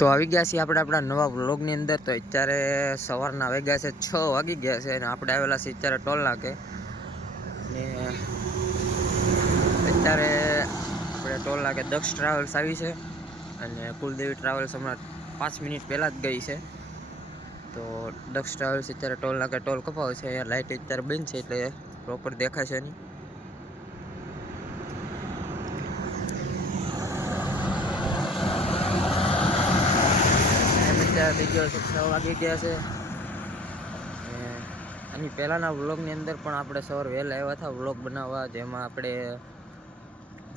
તો આવી ગયા છીએ આપણે આપણા નવા વ્લોગની અંદર। તો અત્યારે સવારના વાગ્યા છે 6 વાગી ગયા છે અને આપણે આવેલા છીએ અત્યારે ટોલ નાકે ને અત્યારે આપણે ટોલ નાકે દક્ષ ટ્રાવેલ્સ આવી છે અને કુલદેવી ટ્રાવેલ્સ હમણાં 5 મિનિટ પહેલાં જ ગઈ છે। તો દક્ષ ટ્રાવેલ્સ અત્યારે ટોલ નાકે ટોલ કપાવે છે। અહીંયા લાઇટ અત્યારે બંધ છે એટલે પ્રોપર દેખાશે નહીં। થઈ ગયો છે 6 વાગી ગયા છે। આની પહેલાંના વ્લોગની અંદર પણ આપણે સવારે વહેલા આવ્યા હતા વ્લોગ બનાવવા, જેમાં આપણે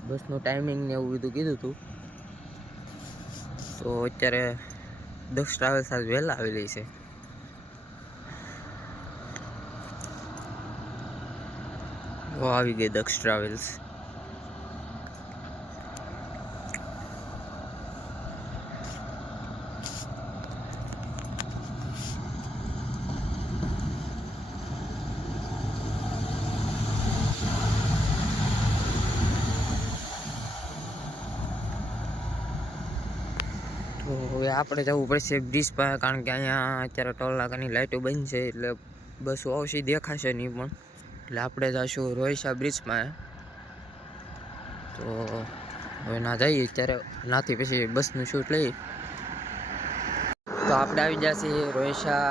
બસનું ટાઈમિંગ ને એવું બધું કીધું હતું। તો અત્યારે દક્ષ ટ્રાવેલ્સ આજ વહેલા આવેલી છે। આવી ગઈ દક્ષ ટ્રાવેલ્સ। તો હવે આપણે જવું પડશે બ્રિજ પાસે, કારણ કે અહીંયા અત્યારે ટોલ નાકાની લાઇટો બંધ છે એટલે બસો આવશે દેખાશે નહીં પણ, એટલે આપણે જઈશું રોહિસા બ્રિજમાં। તો હવે ના જઈએ અત્યારે, નાથી પછી બસનું શૂટ લઈએ। તો આપણે આવી ગયા છીએ રોહિસા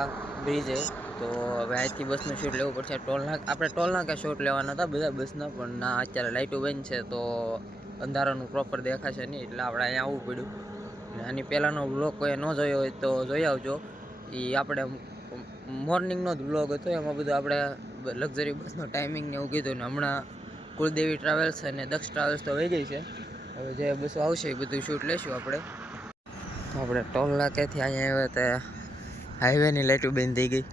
બ્રિજે। તો હવે અહીંથી બસનું શૂટ લેવું પડશે। આપણે ટોલ નાકે શૂટ લેવાના હતા બધા બસના, પણ ના અત્યારે લાઇટો બંધ છે તો અંધારાનું પ્રોપર દેખાશે નહીં, એટલે આપણે અહીંયા આવવું પડ્યું। અને આની પહેલાંનો વ્લોગ કોઈ ન જોયો હોય તો જોઈ આવજો। એ આપણે મોર્નિંગનો જ વ્લોગ હતો, એમાં બધું આપણે લક્ઝરી બસનો ટાઈમિંગ ને એવું કીધું ને હમણાં કુલદેવી ટ્રાવેલ્સ અને દક્ષ ટ્રાવેલ્સ તો વહી ગઈ છે। હવે જે બસો આવશે એ બધું શૂટ લઈશું આપણે। તો આપણે ટોલ નાકેથી અહીંયા આવ્યા તો હાઈવેની લાઇટો બંધ થઈ ગઈ।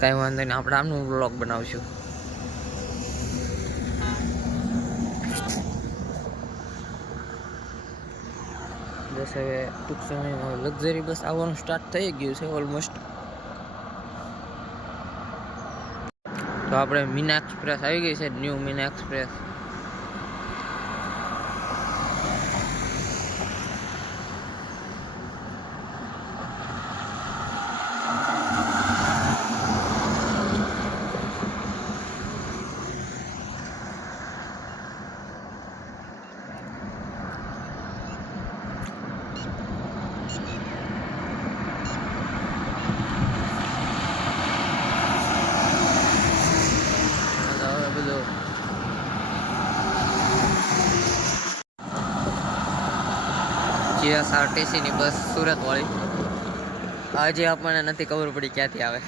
કાંઈ વાંધો નહીં, આપણે આમનું વ્લોગ બનાવશું। બસ હવે ટૂંક સમયમાં લક્ઝરી બસ આવવાનું સ્ટાર્ટ થઈ ગયું છે ઓલમોસ્ટ। તો આપણે મીના એક્સપ્રેસ આવી ગઈ છે, ન્યૂ મીના એક્સપ્રેસ। જીએસઆરટીસીની બસ સુરત વાળી આજે આપણને નથી ખબર પડી ક્યાંથી આવે।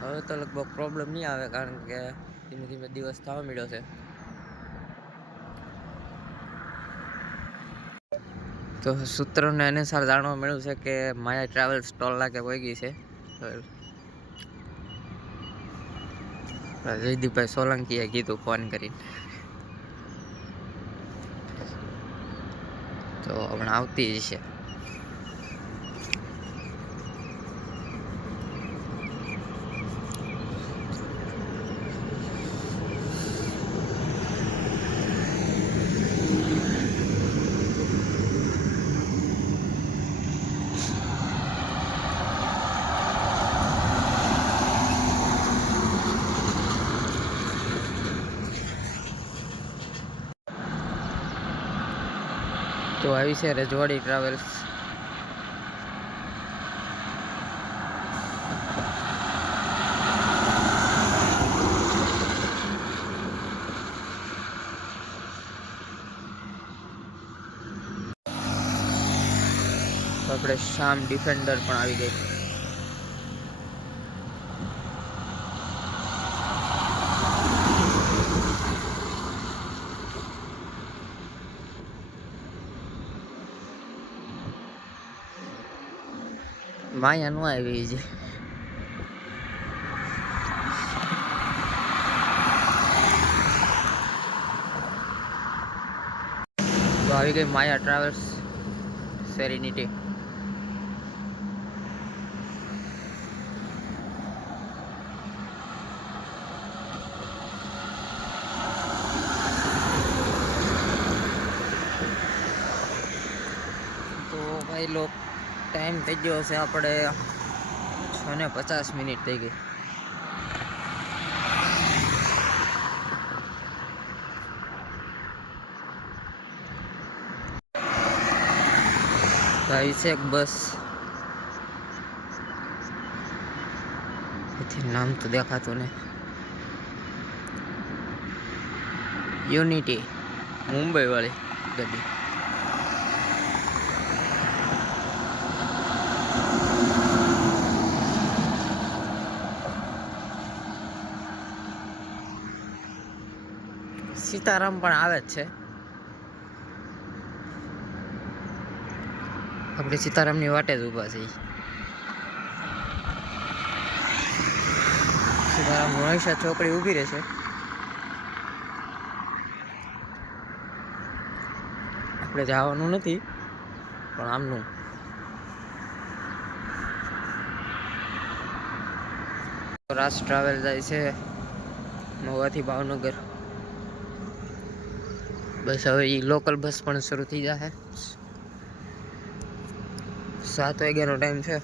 હવે તો લગભગ પ્રોબ્લેમ નહીં આવે, કારણ કે ધીમે ધીમે દિવસ થવા મળ્યો છે। તો સૂત્રોને અનુસાર જાણવા મળ્યું છે કે માયા ટ્રાવેલ્સ ટોલ નાકે પહોંચી ગઈ છે। જયદીપભાઈ સોલંકીએ કીધું ફોન કરીને, તો હમણાં આવતી જ છે। તો આવી છે રજવાડી ટ્રાવેલ્સ। આપણે શામ ડિફેન્ડર પણ આવી ગઈ। માયા નો આવી છે। તો આવી ગઈ માયા ટ્રાવેલ્સ સેરેનિટી। થયેલો ટાઈમ થઈ ગયો છે આપણે 6:50 થઈ ગઈ. આવી છે એક બસ, એથી નામ તો દેખાતું ને, યુનિટી મુંબઈ વાળી ગાડી. સીતારામ પણ આવે જ છે. આપણે સીતારામની વાટે જ ઊભા છીએ. સીતારામ હંમેશા છોકરી ઊભી રહેશે. આપણે જવાનું નથી પણ આમનું રાજ ટ્રાવેલ જાય છે મહુવાથી ભાવનગર. બસ હવે એ લોકલ બસ પણ શરૂ થઈ જશે. 7 વાગ્યાનો ટાઈમ છે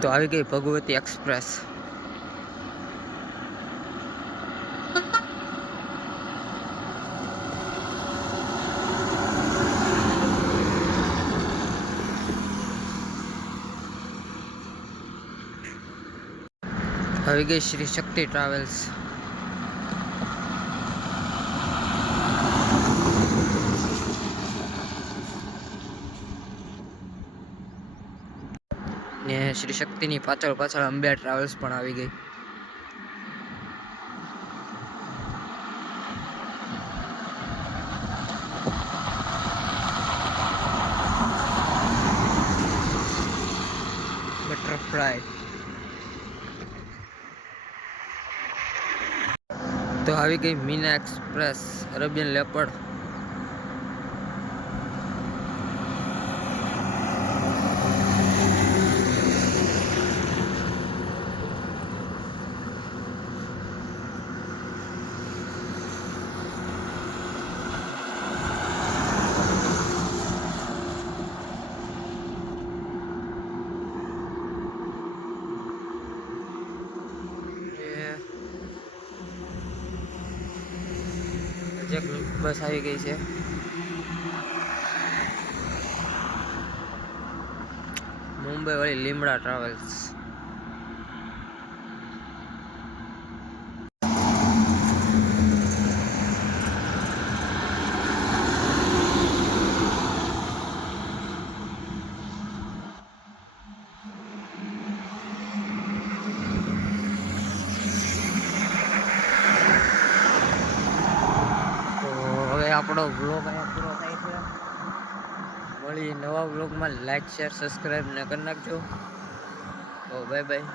તો આવી ગઈ ભગવતી એક્સપ્રેસ. આવી ગઈ શ્રી શક્તિ ટ્રાવેલ્સ. ને શ્રી શક્તિની પાછળ અંબે ટ્રાવેલ્સ પણ આવી ગઈ. બટરફ્લાય. તો આવી ગઈ મીના એક્સપ્રેસ અરેબિયન લેપર્ડ. એક બસ આવી ગઈ છે મુંબઈ વાળી લીમડા ટ્રાવેલ્સ. આપણો વ્લોગ અહીંયા પૂરો થાય છે. મળીએ નવા વ્લોગમાં. લાઈક શેર સબસ્ક્રાઈબ ને કરી નાખજો. તો બાય બાય.